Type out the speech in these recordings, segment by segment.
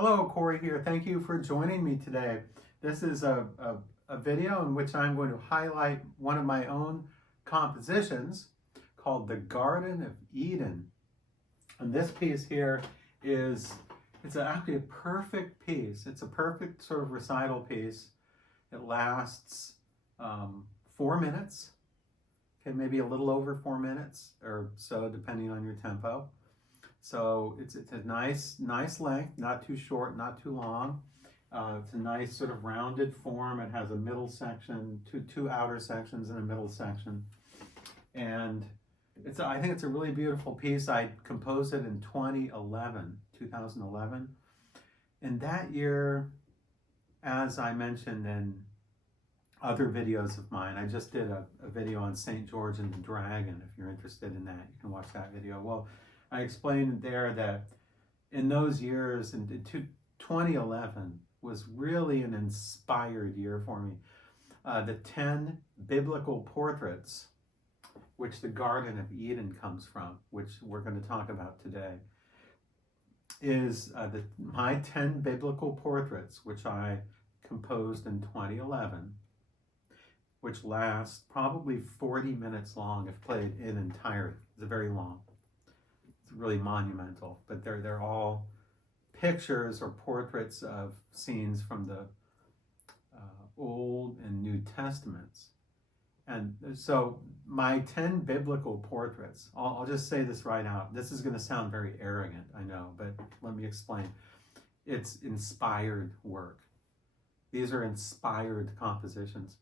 Hello, Corey here. Thank you for joining me today. This is a video in which I'm going to highlight one of my own compositions called The Garden of Eden. And this piece here it's actually a perfect piece. It's a perfect sort of recital piece. It lasts 4 minutes, okay, maybe a little over 4 minutes or so, depending on your tempo. So it's a nice length, not too short, not too long. It's a nice sort of rounded form. It has a middle section, two outer sections and a middle section. And I think it's a really beautiful piece. I composed it in 2011. And that year, as I mentioned in other videos of mine, I just did a video on St. George and the Dragon. If you're interested in that, you can watch that video. Well, I explained there that in those years, in 2011 was really an inspired year for me. The 10 biblical portraits, which the Garden of Eden comes from, which we're going to talk about today, is my 10 biblical portraits, which I composed in 2011, which last probably 40 minutes long if played in entirety. It's very long. It's really monumental, but they're all pictures or portraits of scenes from the Old and New Testaments. And so my 10 biblical portraits, I'll just say this right out. This is going to sound very arrogant, I know, but let me explain. It's inspired work. These are inspired compositions.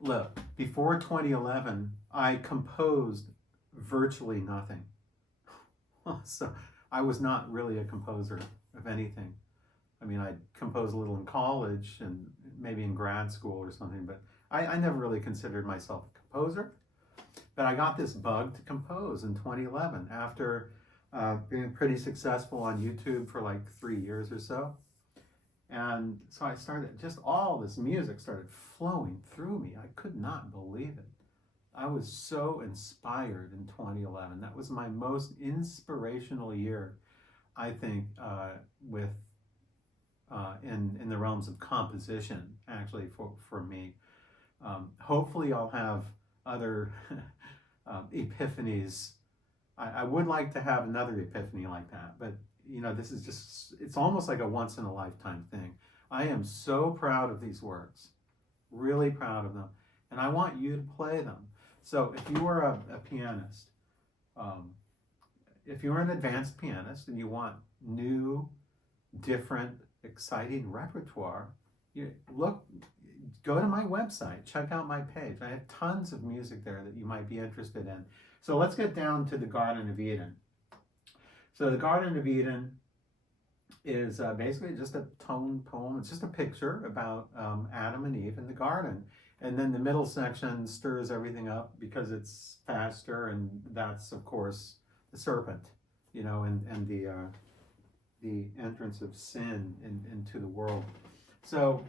Look, before 2011, I composed virtually nothing. So I was not really a composer of anything. I mean, I composed a little in college and maybe in grad school or something, but I never really considered myself a composer. But I got this bug to compose in 2011 after being pretty successful on YouTube for like 3 years or so. And so I started, just all this music started flowing through me. I could not believe it. I was so inspired in 2011. That was my most inspirational year, I think, in the realms of composition, actually, for me. Hopefully I'll have other epiphanies. I would like to have another epiphany like that, but you know, this is just, it's almost like a once in a lifetime thing. I am so proud of these works, really proud of them, and I want you to play them. So if you are a pianist, if you're an advanced pianist and you want new, different, exciting repertoire, go to my website, check out my page. I have tons of music there that you might be interested in. So let's get down to the Garden of Eden. So the Garden of Eden is basically just a tone poem. It's just a picture about Adam and Eve in the garden. And then the middle section stirs everything up because it's faster, and that's, of course, the serpent, you know, and the entrance of sin into the world. So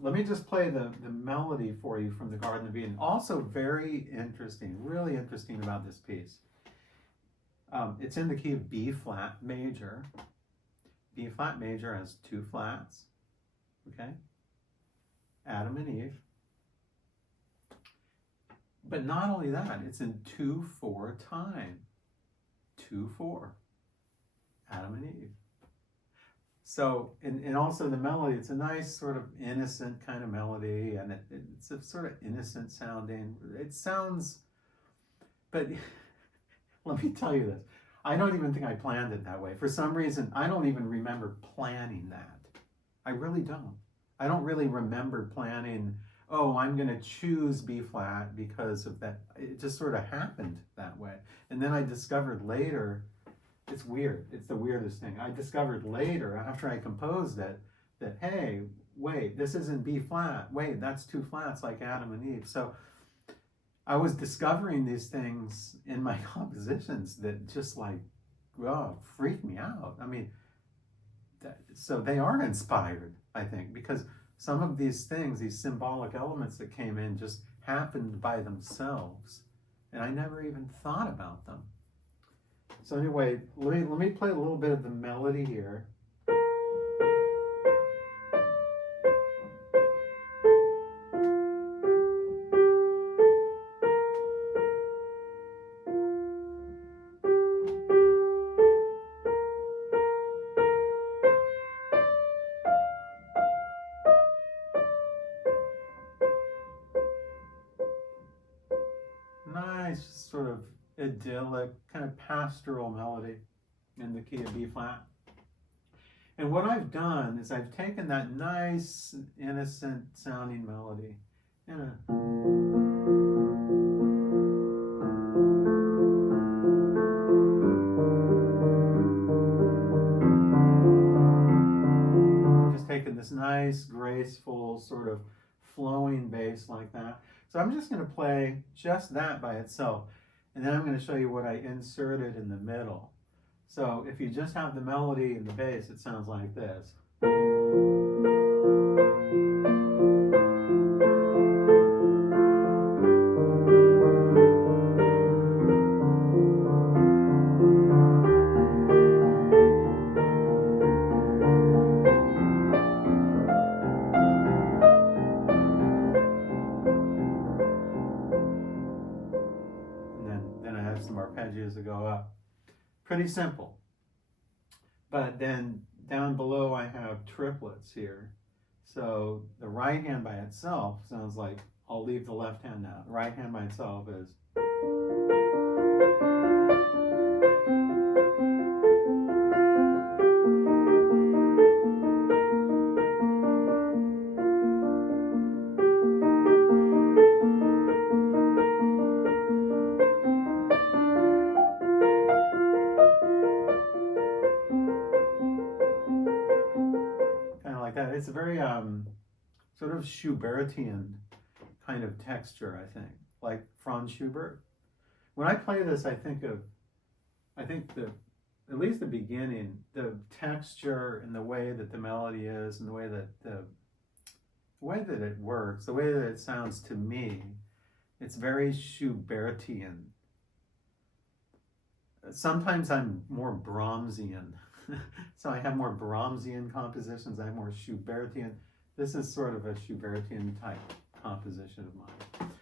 let me just play the melody for you from the Garden of Eden. Also very interesting, really interesting about this piece. It's in the key of B flat major. B flat major has 2 flats, okay? Adam and Eve. But not only that, it's in 2/4 time. 2/4. Adam and Eve. So, and also the melody, it's a nice sort of innocent kind of melody, and it's a sort of innocent sounding. It sounds, but let me tell you this. I don't even think I planned it that way. For some reason, I don't even remember planning that. I really don't. I don't really remember planning, oh, I'm going to choose B flat because of that. It just sort of happened that way. And then I discovered later, it's weird. It's the weirdest thing. I discovered later, after I composed it, that, hey, wait, this isn't B flat. Wait, that's 2 flats like Adam and Eve. So I was discovering these things in my compositions that just like, oh, freaked me out. I mean, so they are inspired, I think, because some of these things, these symbolic elements that came in, just happened by themselves, and I never even thought about them. So anyway, let me play a little bit of the melody here. idyllic, kind of pastoral melody in the key of B flat. And what I've done is I've taken that nice, innocent sounding melody and just taken this nice, graceful, sort of flowing bass like that. So I'm just going to play just that by itself. And then I'm going to show you what I inserted in the middle. So if you just have the melody and the bass, it sounds like this. And then I have some arpeggios that go up. Pretty simple. But then down below I have triplets here. So the right hand by itself sounds like, I'll leave the left hand out. The right hand by itself is. It's a very sort of Schubertian kind of texture, I think, like Franz Schubert. When I play this, I think at least the beginning, the texture and the way that the melody is, and the way that it works, the way that it sounds to me, it's very Schubertian. Sometimes I'm more Brahmsian. So I have more Brahmsian compositions, I have more Schubertian. This is sort of a Schubertian type composition of mine.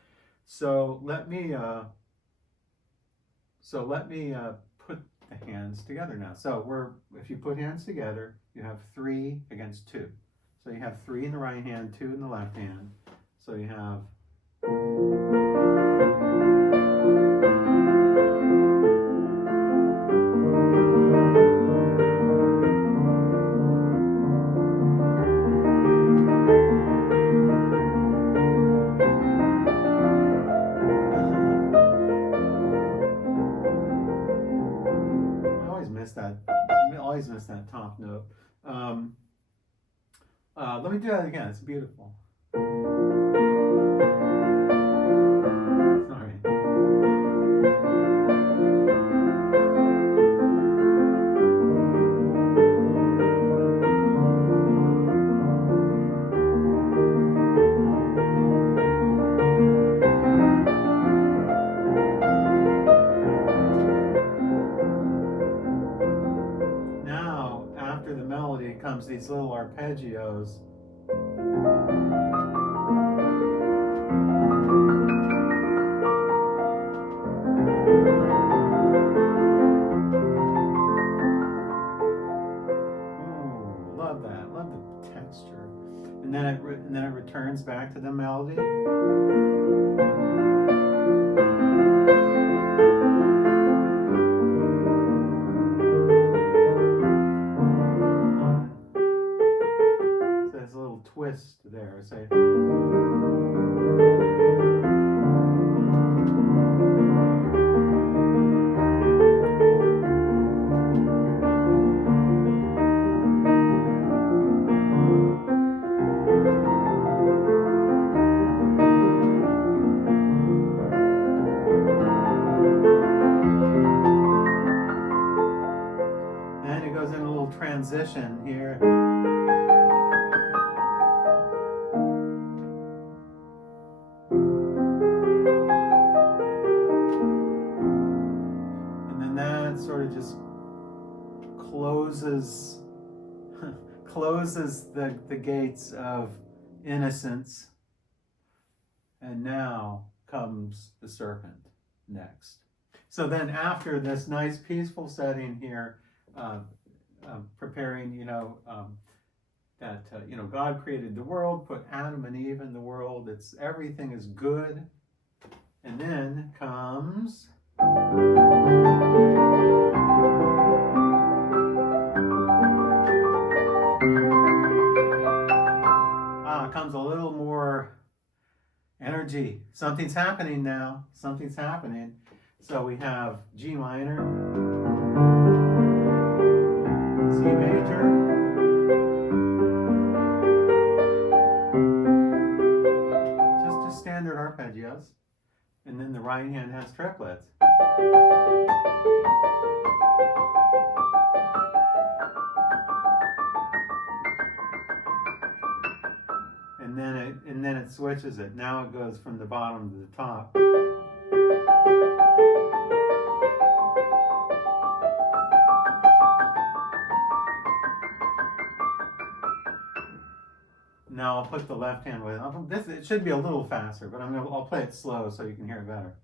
So let me put the hands together now. So if you put hands together, you have 3 against 2. So you have 3 in the right hand, 2 in the left hand. So you have that top note. Let me do that again. It's beautiful. Sorry. Comes these little arpeggios. Oh, love that. Love the texture. And then it returns back to the melody. Twist there, say. Then it goes in a little transition here. Sort of just closes the gates of innocence, and now comes the serpent next. So then after this nice peaceful setting here, preparing, that God created the world, put Adam and Eve in the world, everything is good, and then comes Comes a little more energy. Something's happening now. Something's happening. So we have G minor, C major, just standard arpeggios. And then the right hand has triplets. And then it switches it. Now it goes from the bottom to the top. Now I'll put the left hand with it. It should be a little faster, but I'll play it slow so you can hear it better.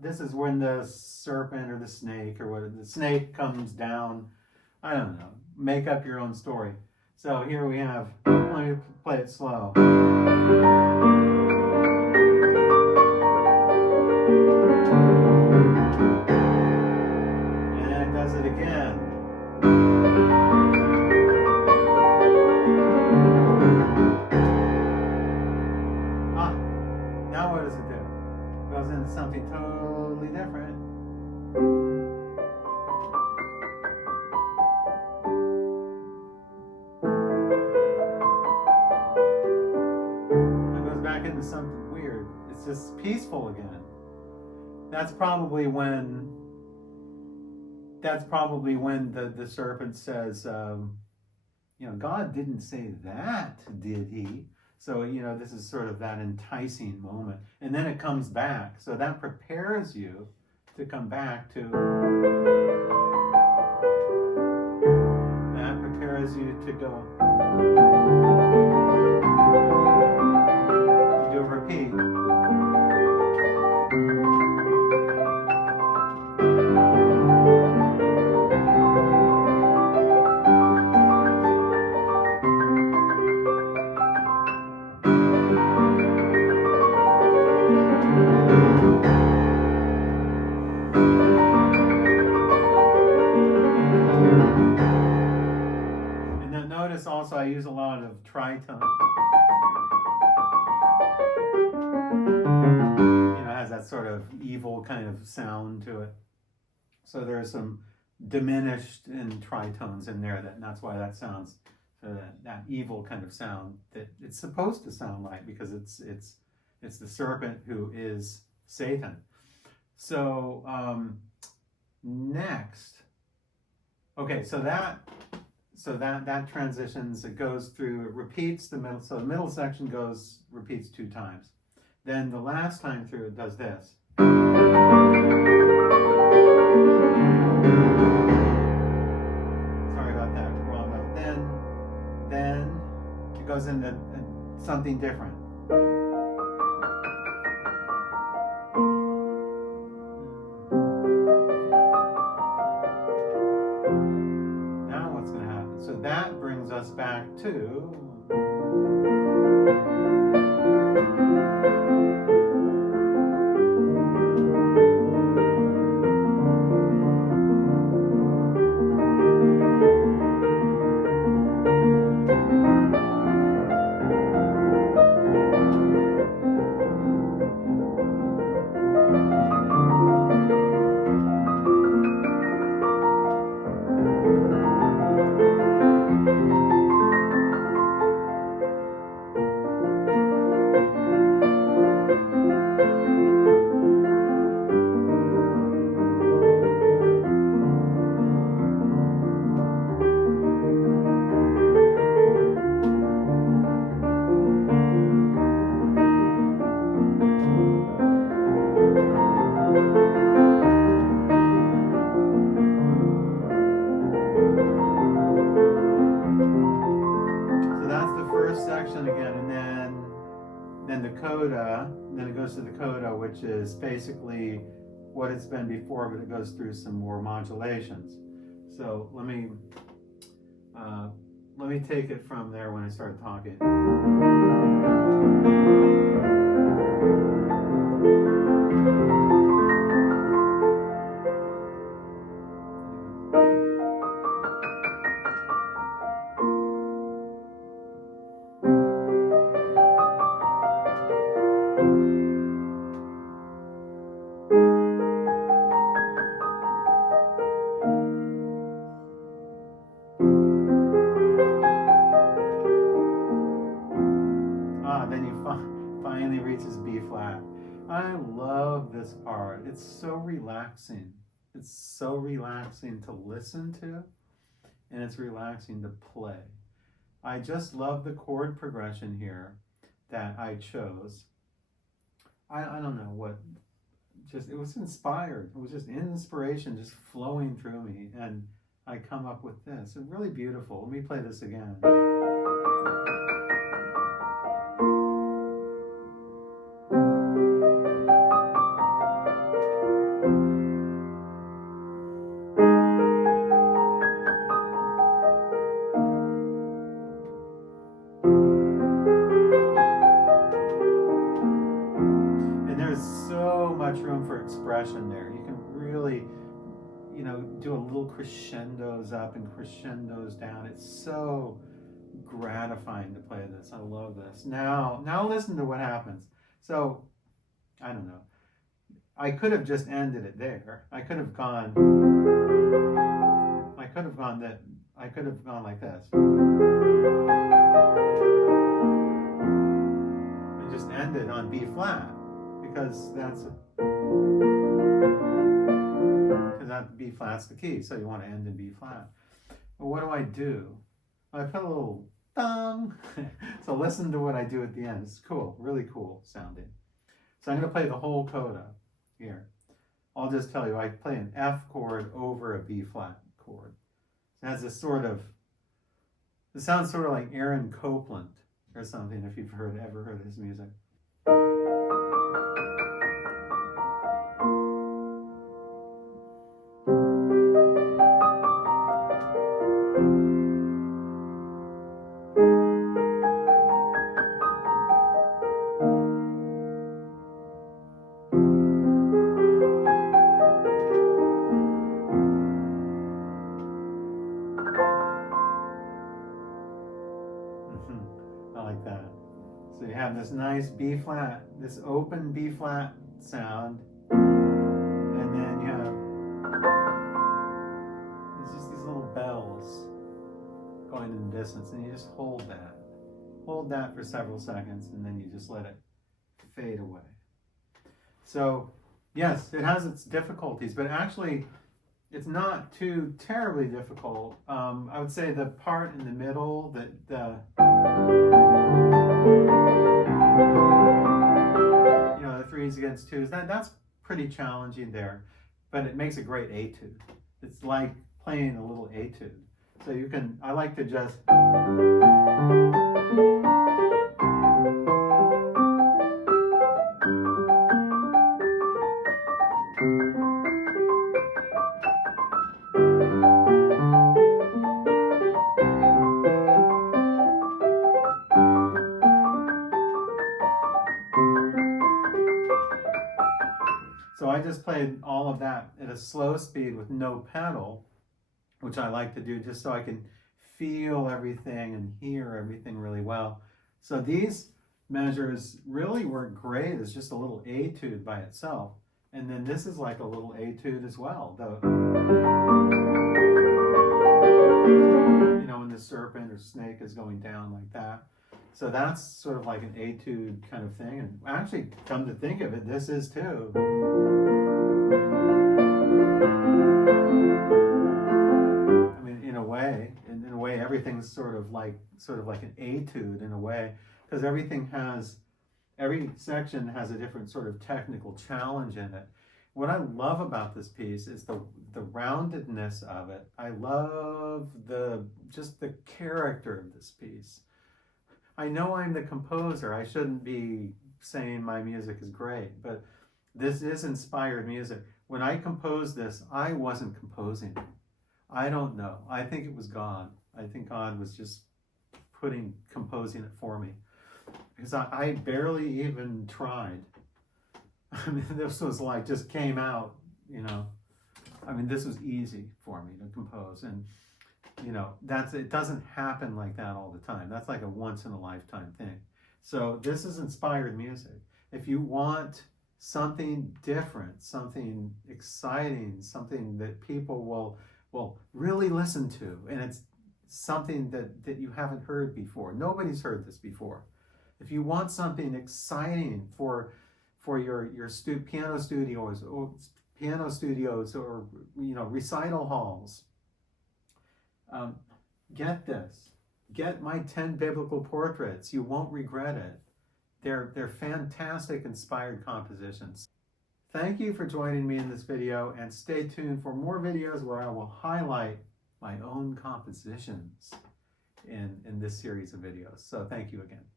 This is when the serpent or the snake or whatever, the snake comes down. I don't know. Make up your own story. So here we have, let me play it slow. And it does it again. Now what does it do? It goes into something totally different. It goes back into something weird. It's just peaceful again. That's probably when the serpent says, God didn't say that, did he? So, this is sort of that enticing moment. And then it comes back. So that prepares you to come back to, that prepares you to go, to do a repeat. Also, I use a lot of tritone. It has that sort of evil kind of sound to it. So there are some diminished and tritones in there, and that's why that sounds that evil kind of sound that it's supposed to sound like, because it's the serpent who is Satan. So next, okay, so that transitions, it goes through, it repeats the middle, so the middle section repeats 2 times. Then the last time through it does this. Sorry about that, wrong note. Then it goes into something different. That brings us back to coda, then it goes to the coda, which is basically what it's been before, but it goes through some more modulations. So let me take it from there when I start talking. Then you finally reaches B flat. I love this part. It's so relaxing. It's so relaxing to listen to, and it's relaxing to play. I just love the chord progression here that I chose. I don't know what, just it was inspired. It was just inspiration just flowing through me, and I come up with this. It's really beautiful. Let me play this again. So much room for expression there. You can really, do a little crescendos up and crescendos down. It's so gratifying to play this. I love this. Now listen to what happens. So, I don't know. I could have just ended it there. I could have gone like this. And just ended on B flat. Because that B flat's the key, so you want to end in B flat. But what do? I put a little thumb. So listen to what I do at the end. It's cool, really cool sounding. So I'm going to play the whole coda here. I'll just tell you, I play an F chord over a B flat chord. It has this it sounds sort of like Aaron Copland or something, if you've ever heard his music. I like that. So you have this nice B flat, this open B flat sound, and then you have just these little bells going in the distance, and you just hold that for several seconds, and then you just let it fade away. So yes, it has its difficulties, but actually it's not too terribly difficult. I would say the part in the middle, the 3s against 2s, that's pretty challenging there, but it makes a great etude. It's like playing a little etude. So I like to just So I just played all of that at a slow speed with no pedal, which I like to do just so I can feel everything and hear everything really well. So these measures really work great as just a little etude by itself. And then this is like a little etude as well, though. When the serpent or snake is going down like that. So that's sort of like an etude kind of thing. And actually, come to think of it, this is too. I mean, in a way, everything's sort of like an etude in a way, because every section has a different sort of technical challenge in it. What I love about this piece is the roundedness of it. I love just the character of this piece. I know I'm the composer. I shouldn't be saying my music is great, but this is inspired music. When I composed this, I wasn't composing it. I don't know. I think it was God. I think God was just composing it for me. Because I barely even tried. I mean, this was like, just came out, you know. I mean, this was easy for me to compose. And, you know, it doesn't happen like that all the time. That's like a once in a lifetime thing. So this is inspired music. If you want something different, something exciting, something that people will really listen to, and it's something that you haven't heard before. Nobody's heard this before. If you want something exciting for your piano studios or you know, recital halls, get this. Get my 10 biblical portraits. You won't regret it. They're fantastic, inspired compositions. Thank you for joining me in this video, and stay tuned for more videos where I will highlight my own compositions in this series of videos. So thank you again.